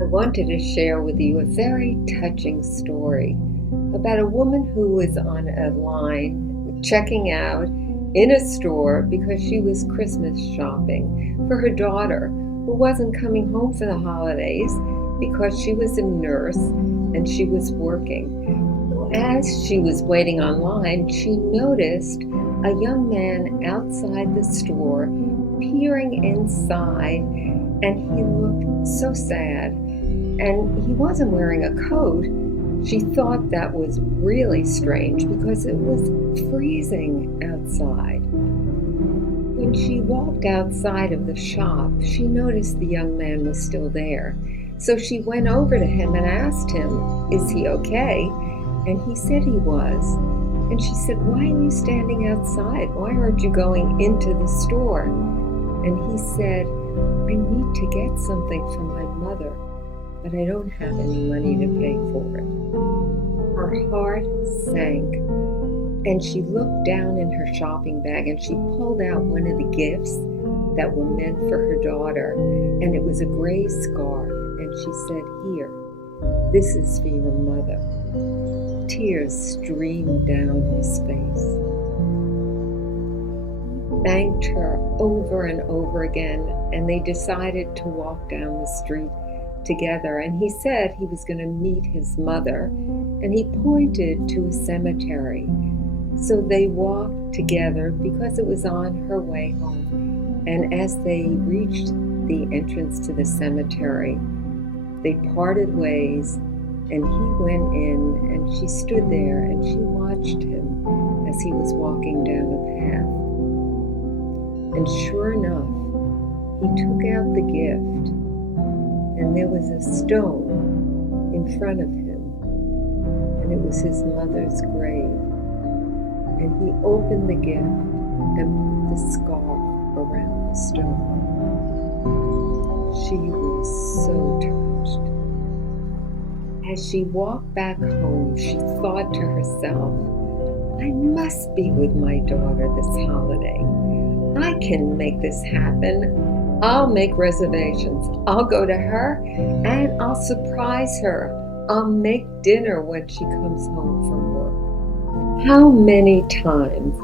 I wanted to share with you a very touching story about a woman who was on a line checking out in a store because she was Christmas shopping for her daughter who wasn't coming home for the holidays because she was a nurse and she was working. As she was waiting online, she noticed a young man outside the store peering inside, and he looked so sad. And he wasn't wearing a coat. She thought that was really strange because it was freezing outside. When she walked outside of the shop, she noticed the young man was still there. So she went over to him and asked him, "Is he okay?" And he said he was. And she said, "Why are you standing outside? Why aren't you going into the store?" And he said, "I need to get something for my mother, but I don't have any money to pay for it." Her heart sank, and she looked down in her shopping bag and she pulled out one of the gifts that were meant for her daughter, and it was a gray scarf, and she said, "Here, this is for your mother." Tears streamed down his face. He thanked her over and over again, and they decided to walk down the street together. And he said he was going to meet his mother, and he pointed to a cemetery. So they walked together because it was on her way home. And as they reached the entrance to the cemetery, they parted ways, and he went in, and she stood there and she watched him as he was walking down a path. And sure enough, he took out the gift, and there was a stone in front of him, and it was his mother's grave. And he opened the gift and put the scarf around the stone. She was so touched. As she walked back home, she thought to herself, "I must be with my daughter this holiday. I can make this happen. I'll make reservations. I'll go to her and I'll surprise her. I'll make dinner when she comes home from work." How many times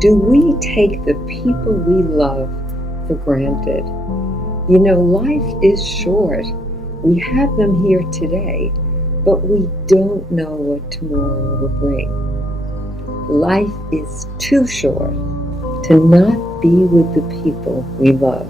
do we take the people we love for granted? You know, life is short. We have them here today, but we don't know what tomorrow will bring. Life is too short to not be with the people we love.